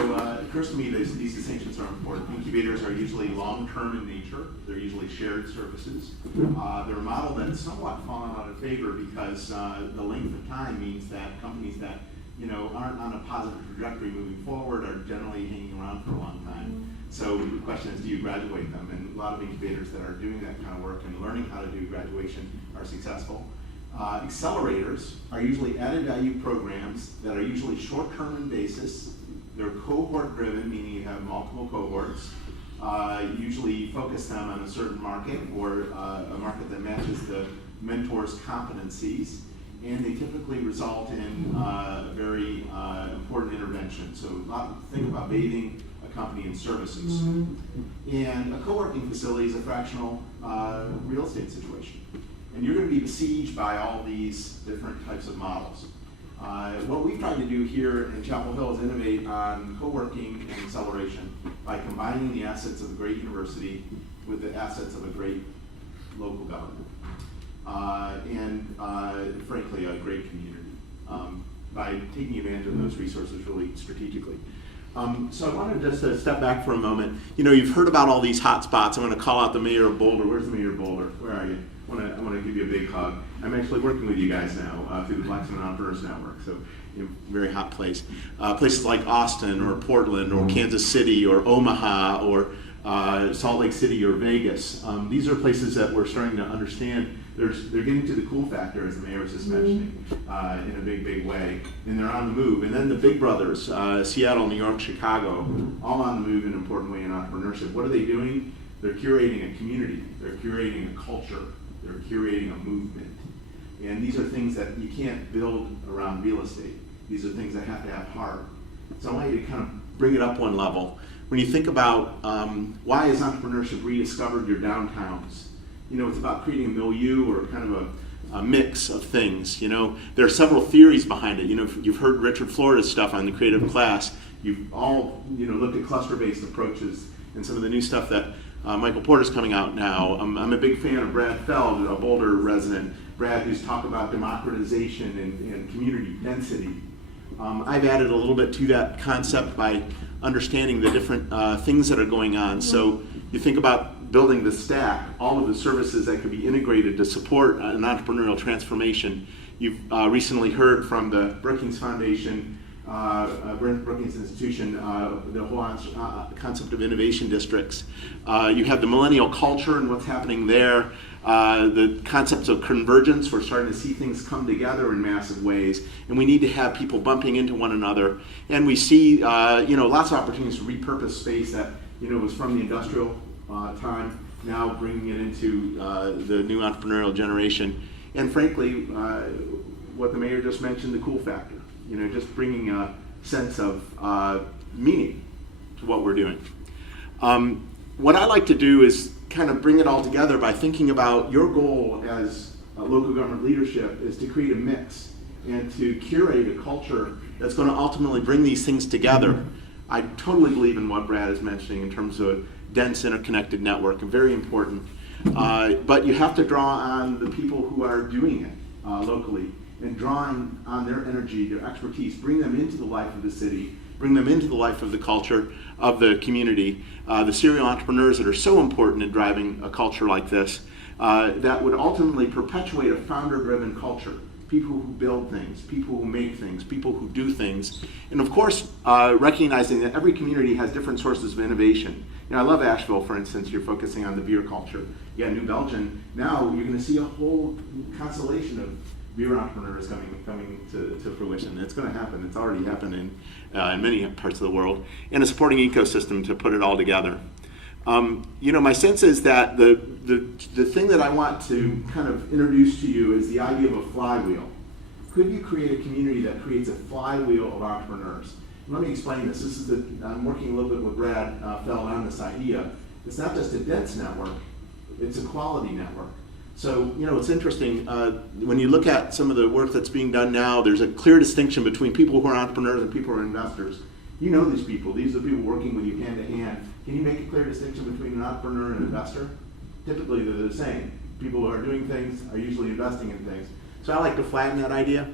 it occurs to me that these distinctions are important. Incubators are usually long-term in nature. They're usually shared services. They're a model that's somewhat fallen out of favor because the length of time means that companies that aren't on a positive trajectory moving forward are generally hanging around for a long time. So the question is, do you graduate them? And a lot of incubators that are doing that kind of work and learning how to do graduation are successful. Accelerators are usually added value programs that are usually short-term in basis. They're cohort-driven, meaning you have multiple cohorts. Usually focus them on a certain market or a market that matches the mentor's competencies. And they typically result in very important intervention. So think about bathing a company in services. And a co-working facility is a fractional real estate situation. And you're going to be besieged by all these different types of models. What we've tried to do here in Chapel Hill is innovate on co-working and acceleration by combining the assets of a great university with the assets of a great local government. And frankly, a great community by taking advantage of those resources really strategically. So I wanted just to step back for a moment. You've heard about all these hot spots. I'm going to call out the mayor of Boulder. Where's the mayor of Boulder? Where are you? I want to give you a big hug. I'm actually working with you guys now through the Blackstone Entrepreneurs Network, so very hot place. Places like Austin or Portland or Kansas City or Omaha or Salt Lake City or Vegas. These are places that we're starting to understand. They're getting to the cool factor, as the mayor was just mentioning, in a big, big way, and they're on the move. And then the big brothers, Seattle, New York, Chicago, all on the move in an important way in entrepreneurship. What are they doing? They're curating a community. They're curating a culture. They're curating a movement. And these are things that you can't build around real estate. These are things that have to have heart. So I want you to kind of bring it up one level. When you think about why has entrepreneurship rediscovered your downtowns? It's about creating a milieu or kind of a mix of things. There are several theories behind it. You've heard Richard Florida's stuff on the creative class. You've all looked at cluster-based approaches and some of the new stuff that Michael Porter's coming out now. I'm a big fan of Brad Feld, a Boulder resident. Brad, who's talked about democratization and community density. I've added a little bit to that concept by understanding the different things that are going on. So you think about building the stack, all of the services that could be integrated to support an entrepreneurial transformation. You've recently heard from the Brookings Foundation, Brookings Institution, the whole concept of innovation districts. You have the millennial culture and what's happening there. The concepts of convergence, we're starting to see things come together in massive ways, and we need to have people bumping into one another. And we see, lots of opportunities to repurpose space that, was from the industrial time, now bringing it into the new entrepreneurial generation. And frankly, what the mayor just mentioned, the cool factor. Just bringing a sense of meaning to what we're doing. What I like to do is kind of bring it all together by thinking about your goal as local government leadership is to create a mix and to curate a culture that's going to ultimately bring these things together. I totally believe in what Brad is mentioning in terms of a dense interconnected network, very important. But you have to draw on the people who are doing it locally and drawing on their energy, their expertise, bring them into the life of the city, bring them into the life of the culture of the community. The serial entrepreneurs that are so important in driving a culture like this, that would ultimately perpetuate a founder-driven culture. People who build things, people who make things, people who do things. And of course, recognizing that every community has different sources of innovation. I love Asheville, for instance. You're focusing on the beer culture. Yeah, New Belgium. Now you're going to see a whole constellation of beer entrepreneurs coming to fruition. It's going to happen. It's already happened in many parts of the world. And a supporting ecosystem to put it all together. My sense is that the thing that I want to kind of introduce to you is the idea of a flywheel. Could you create a community that creates a flywheel of entrepreneurs? And let me explain this. I'm working a little bit with Brad Feld on this idea. It's not just a dense network, it's a quality network. So, it's interesting, when you look at some of the work that's being done now, there's a clear distinction between people who are entrepreneurs and people who are investors. You know these people. These are the people working with you hand to hand. Can you make a clear distinction between an entrepreneur and an investor? Typically, they're the same. People who are doing things are usually investing in things. So I like to flatten that idea.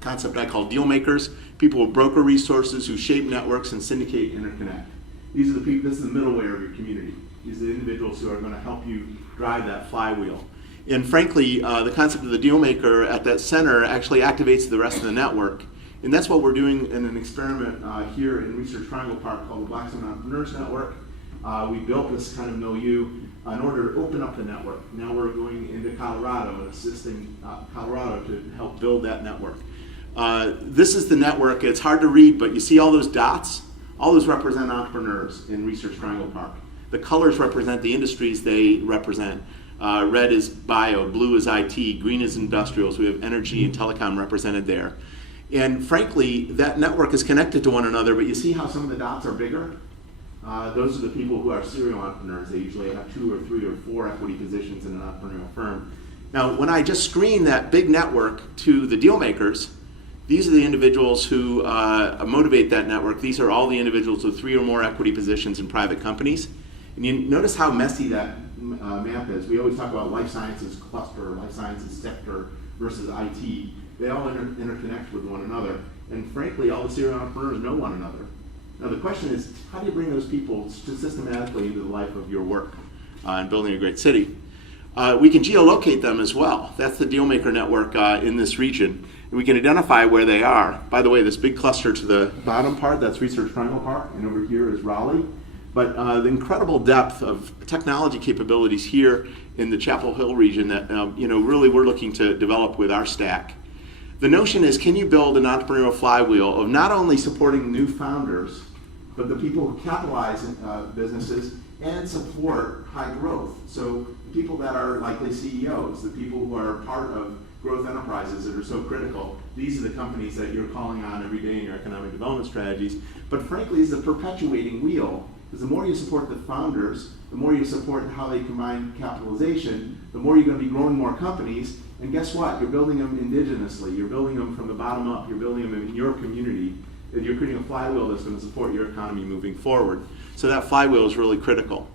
concept I call deal makers, people with broker resources who shape networks and syndicate interconnect. These are the people, this is the middleware of your community. These are the individuals who are going to help you drive that flywheel. And frankly, the concept of the deal maker at that center actually activates the rest of the network. And that's what we're doing in an experiment here in Research Triangle Park called the Blackstone Entrepreneurs Network. We built this kind of milieu in order to open up the network. Now we're going into Colorado and assisting Colorado to help build that network. This is the network. It's hard to read, but you see all those dots? All those represent entrepreneurs in Research Triangle Park. The colors represent the industries they represent. Red is bio, blue is IT, green is industrials. We have energy and telecom represented there. And frankly, that network is connected to one another, but you see how some of the dots are bigger? Those are the people who are serial entrepreneurs. They usually have 2 or 3 or 4 equity positions in an entrepreneurial firm. Now, when I just screen that big network to the deal makers, these are the individuals who motivate that network. These are all the individuals with 3 or more equity positions in private companies. And you notice how messy that map is. We always talk about life sciences cluster, life sciences sector versus IT. They all interconnect with one another. And frankly, all the serial entrepreneurs know one another. Now the question is, how do you bring those people systematically into the life of your work and building a great city? We can geolocate them as well. That's the Dealmaker network in this region. And we can identify where they are. By the way, this big cluster to the bottom part, that's Research Triangle Park, and over here is Raleigh. But the incredible depth of technology capabilities here in the Chapel Hill region that really we're looking to develop with our stack. The notion is, can you build an entrepreneurial flywheel of not only supporting new founders, but the people who capitalize businesses and support high growth. So people that are likely CEOs, the people who are part of growth enterprises that are so critical, these are the companies that you're calling on every day in your economic development strategies. But frankly, it's a perpetuating wheel, because the more you support the founders, the more you support how they combine capitalization, the more you're going to be growing more companies. And guess what? You're building them indigenously. You're building them from the bottom up. You're building them in your community. And you're creating a flywheel that's going to support your economy moving forward. So that flywheel is really critical.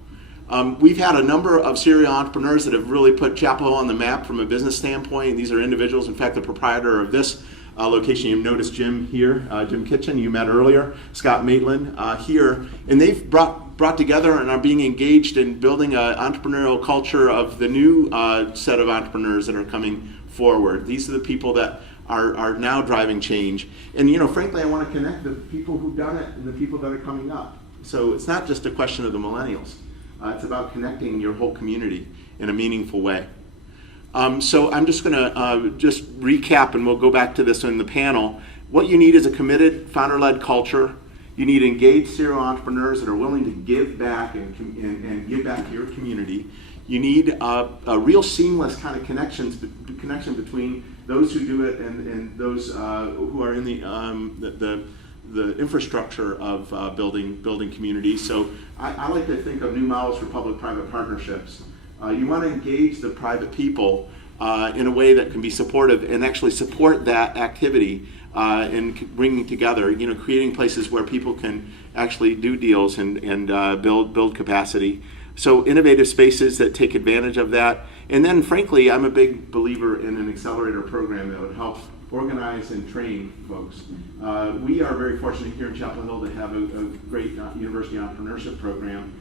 We've had a number of serial entrepreneurs that have really put Chapel Hill on the map from a business standpoint. These are individuals. In fact, the proprietor of this location, you've noticed Jim here, Jim Kitchen, you met earlier, Scott Maitland here. And they've brought together and are being engaged in building an entrepreneurial culture of the new set of entrepreneurs that are coming forward. These are the people that are now driving change. And frankly, I want to connect the people who've done it and the people that are coming up. So it's not just a question of the millennials. It's about connecting your whole community in a meaningful way. So I'm just going to just recap, and we'll go back to this in the panel. What you need is a committed, founder-led culture. You need engaged serial entrepreneurs that are willing to give back and give back to your community. You need a real seamless kind of connection between those who do it and those who are in the infrastructure of building communities. So I like to think of new models for public-private partnerships. You want to engage the private people in a way that can be supportive and actually support that activity in bringing together, creating places where people can actually do deals and build capacity. So innovative spaces that take advantage of that. And then frankly, I'm a big believer in an accelerator program that would help organize and train folks. We are very fortunate here in Chapel Hill to have a great university entrepreneurship program.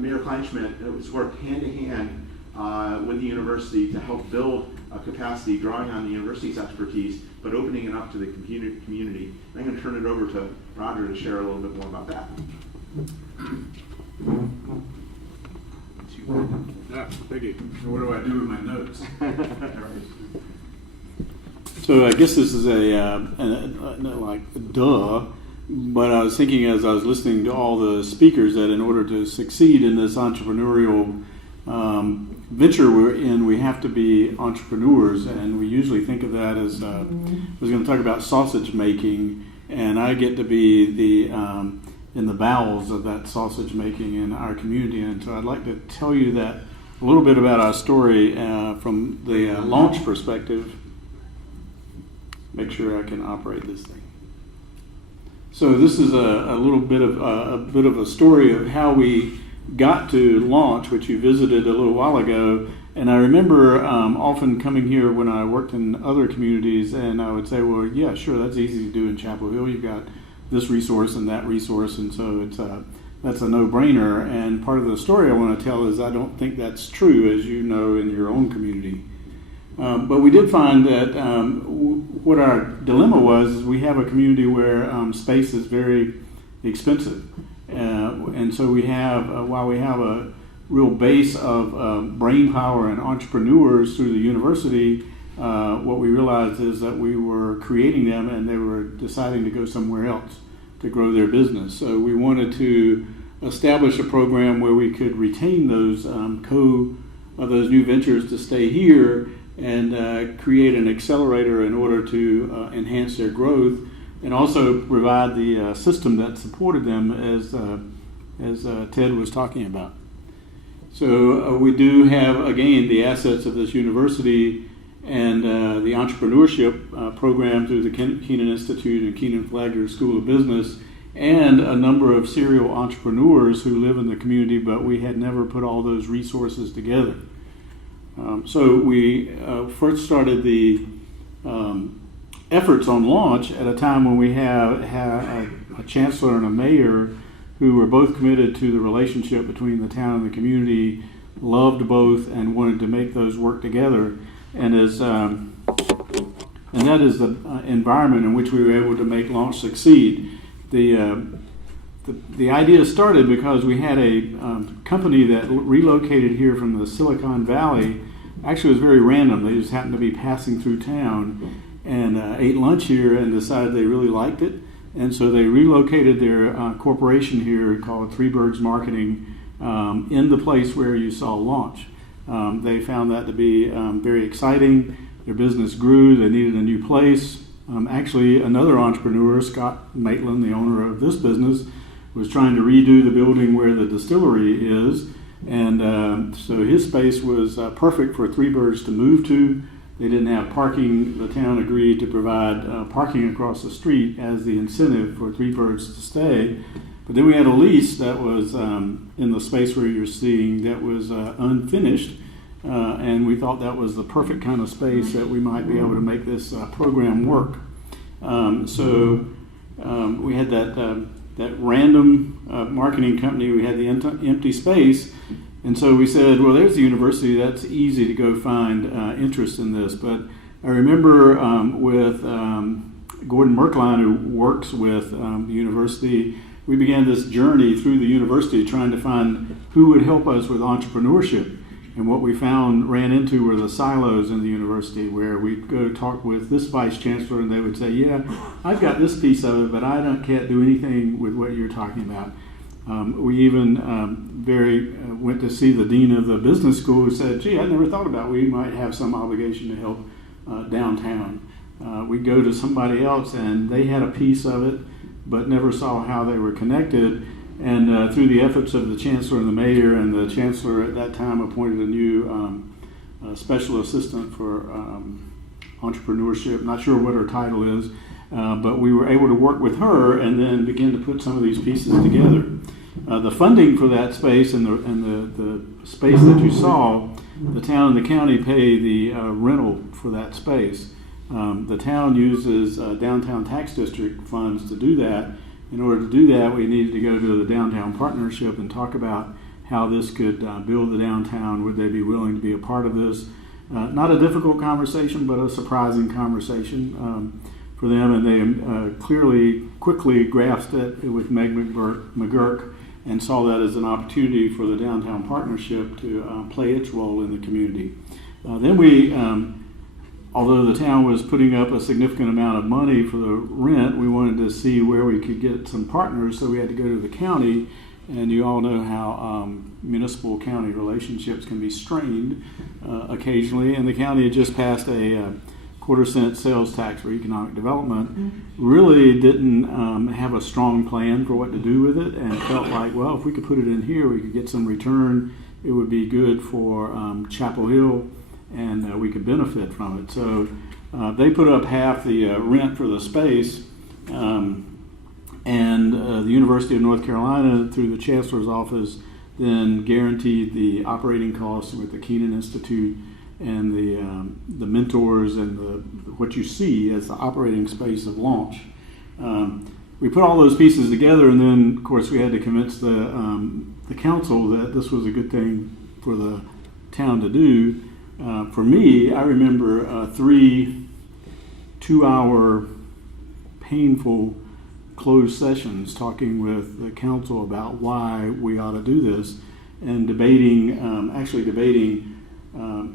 Mayor Kleinschmidt has worked hand in hand with the university to help build a capacity, drawing on the university's expertise, but opening it up to the community. I'm going to turn it over to Roger to share a little bit more about that. Yeah, thank you. So what do I do with my notes? So I guess this is but I was thinking as I was listening to all the speakers that in order to succeed in this entrepreneurial venture we're in, we have to be entrepreneurs, and we usually think of that as, I was going to talk about sausage making, and I get to be in the bowels of that sausage making in our community, and so I'd like to tell you that a little bit about our story from the launch perspective. Make sure I can operate this thing. So this is a little bit of a story of how we got to launch, which you visited a little while ago, And I remember often coming here when I worked in other communities, and I would say, well, yeah, sure, that's easy to do in Chapel Hill. You've got this resource and that resource, and so that's a no-brainer. And part of the story I want to tell is I don't think that's true, as you know, in your own community. But we did find that what our dilemma was is we have a community where space is very expensive. And so we have, while we have a real base of brain power and entrepreneurs through the university, what we realized is that we were creating them and they were deciding to go somewhere else to grow their business. So we wanted to establish a program where we could retain those those new ventures to stay here and create an accelerator in order to enhance their growth, and also provide the system that supported them, as Ted was talking about. So we do have, again, the assets of this university and the entrepreneurship program through the Keenan Institute and Keenan Flagler School of Business, and a number of serial entrepreneurs who live in the community, but we had never put all those resources together. So we first started the efforts on launch at a time when we had a chancellor and a mayor who were both committed to the relationship between the town and the community, loved both, and wanted to make those work together. And that is the environment in which we were able to make launch succeed. The idea started because we had a company that relocated here from the Silicon Valley. Actually, it was very random. They just happened to be passing through town and ate lunch here and decided they really liked it. And so they relocated their corporation here called Three Birds Marketing in the place where you saw launch. They found that to be very exciting. Their business grew. They needed a new place. Actually, another entrepreneur, Scott Maitland, the owner of this business, was trying to redo the building where the distillery is. And so his space was perfect for Three Birds to move to. They didn't have parking. The town agreed to provide parking across the street as the incentive for Three Birds to stay. But then we had a lease that was in the space where you're seeing that was unfinished. And we thought that was the perfect kind of space that we might be able to make this program work. So we had that random marketing company. We had the empty space. And so we said, well, there's the university. That's easy to go find interest in this. But I remember with Gordon Merkline, who works with the university, we began this journey through the university trying to find who would help us with entrepreneurship. And what we ran into were the silos in the university, where we'd go talk with this vice chancellor and they would say, yeah, I've got this piece of it, but I can't do anything with what you're talking about. We even went to see the dean of the business school, who said, gee, I never thought about we might have some obligation to help downtown. We'd go to somebody else and they had a piece of it, but never saw how they were connected. And through the efforts of the chancellor and the mayor, and the chancellor at that time appointed a new special assistant for entrepreneurship, not sure what her title is, but we were able to work with her and then begin to put some of these pieces together. The funding for that space and the space that you saw, the town and the county pay the rental for that space. The town uses downtown tax district funds to do that. In order to do that, we needed to go to the downtown partnership and talk about how this could build the downtown. Would they be willing to be a part of this? Not a difficult conversation, but a surprising conversation for them. And they quickly grasped it with Meg McGurk and saw that as an opportunity for the downtown partnership to play its role in the community. Then we although the town was putting up a significant amount of money for the rent, we wanted to see where we could get some partners, so we had to go to the county. And you all know how municipal county relationships can be strained occasionally. And the county had just passed a quarter-cent sales tax for economic development. Really didn't have a strong plan for what to do with it, and felt like, well, if we could put it in here, we could get some return. It would be good for Chapel Hill, and we could benefit from it. So they put up half the rent for the space, and the University of North Carolina, through the Chancellor's office, then guaranteed the operating costs with the Keenan Institute and the mentors and what you see as the operating space of launch. We put all those pieces together, and then, of course, we had to convince the council that this was a good thing for the town to do. For me, I remember 3 2-hour painful closed sessions talking with the council about why we ought to do this, and debating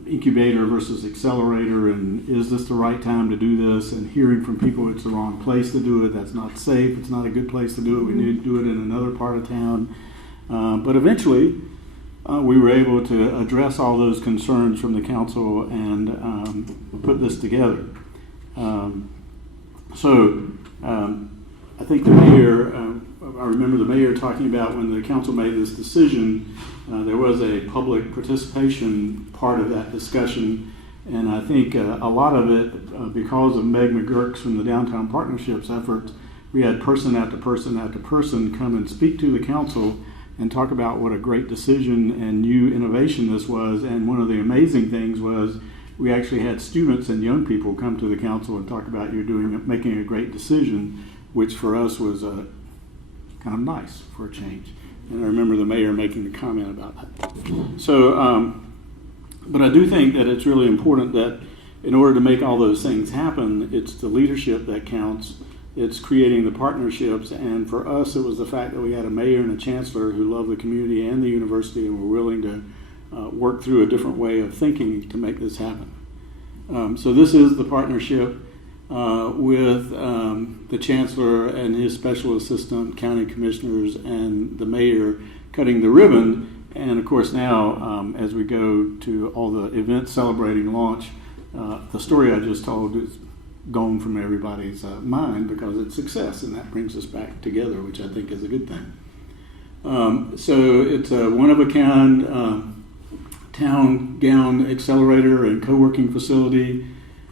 incubator versus accelerator, and is this the right time to do this, and hearing from people it's the wrong place to do it, that's not safe, it's not a good place to do it, we need to do it in another part of town. But eventually we were able to address all those concerns from the council and put this together. I think the mayor, I remember the mayor talking about when the council made this decision, there was a public participation part of that discussion, and I think a lot of it, because of Meg McGurk's from the Downtown Partnerships effort, we had person after person after person come and speak to the council and talk about what a great decision and new innovation this was. And one of the amazing things was we actually had students and young people come to the council and talk about making a great decision, which for us was kind of nice for a change. And I remember the mayor making the comment about that. So, but I do think that it's really important that in order to make all those things happen, it's the leadership that counts. It's creating the partnerships, and for us, it was the fact that we had a mayor and a chancellor who loved the community and the university and were willing to work through a different way of thinking to make this happen. So this is the partnership with the chancellor and his special assistant, county commissioners, and the mayor cutting the ribbon. And of course now, as we go to all the events celebrating launch, the story I just told is gone from everybody's mind because it's success, and that brings us back together, which I think is a good thing. So it's a one-of-a-kind town gown accelerator and co-working facility.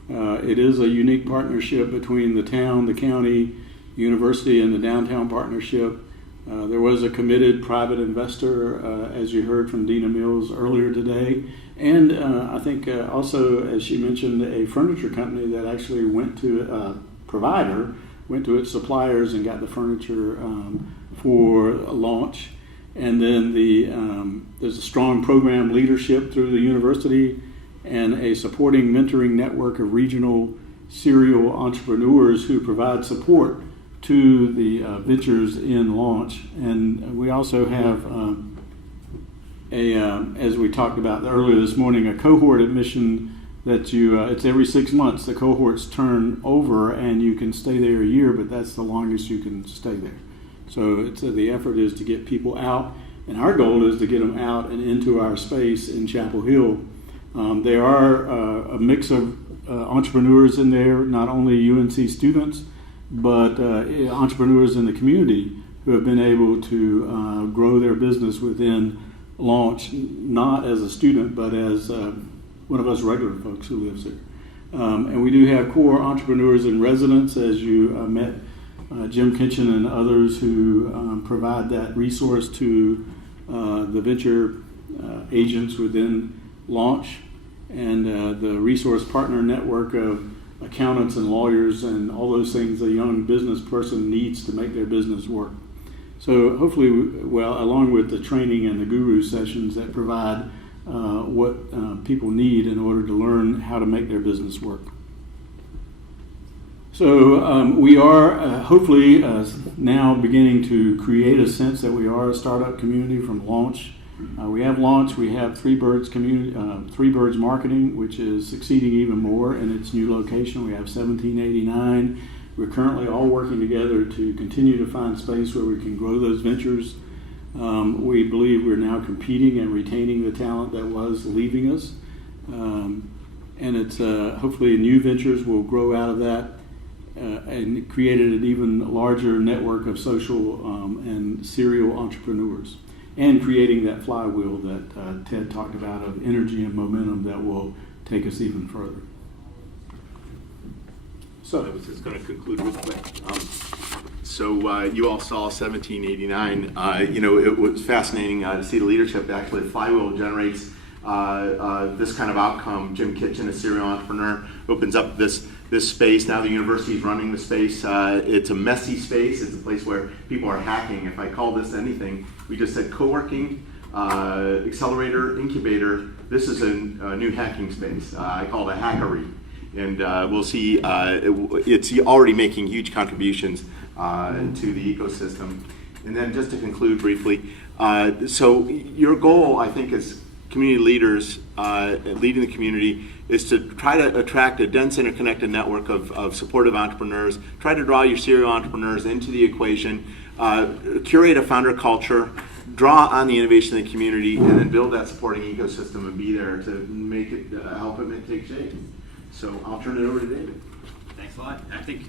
It is a unique partnership between the town, the county, university, and the downtown partnership. There was a committed private investor, as you heard from Dina Mills earlier today. And I think also, as she mentioned, a furniture company that actually went to a provider, went to its suppliers and got the furniture for a launch. And then there's a strong program leadership through the university and a supporting mentoring network of regional serial entrepreneurs who provide support to the ventures in launch. And we also have as we talked about earlier this morning, a cohort admission that it's every 6 months. The cohorts turn over and you can stay there a year, but that's the longest you can stay there. So the effort is to get people out, and our goal is to get them out and into our space in Chapel Hill. There are a mix of entrepreneurs in there, not only UNC students, but entrepreneurs in the community who have been able to grow their business within launch, not as a student, but as one of us regular folks who lives there. And we do have core entrepreneurs in residence, as you met Jim Kitchen and others who provide that resource to the venture agents within launch, and the resource partner network of accountants and lawyers and all those things a young business person needs to make their business work. So hopefully, along with the training and the guru sessions that provide what people need in order to learn how to make their business work. So we are hopefully now beginning to create a sense that we are a startup community from launch. We have launch. We have Three Birds Marketing, which is succeeding even more in its new location. We have 1789. We're currently all working together to continue to find space where we can grow those ventures. We believe we're now competing and retaining the talent that was leaving us. And it's hopefully new ventures will grow out of that and created an even larger network of social and serial entrepreneurs, and creating that flywheel that Ted talked about of energy and momentum that will take us even further. So I was just going to conclude real quick. So you all saw 1789. It was fascinating to see the leadership. Actually, the flywheel generates this kind of outcome. Jim Kitchen, a serial entrepreneur, opens up this space. Now the university is running the space. It's a messy space. It's a place where people are hacking. If I call this anything, we just said co-working, accelerator, incubator. This is a new hacking space. I call it a hackery. And we'll see it's already making huge contributions to the ecosystem. And then just to conclude briefly, so your goal, I think, as community leaders leading the community is to try to attract a dense interconnected network of supportive entrepreneurs, try to draw your serial entrepreneurs into the equation, curate a founder culture, draw on the innovation of the community, and then build that supporting ecosystem and be there to make it, help it take shape. So I'll turn it over to David. Thanks a lot. I think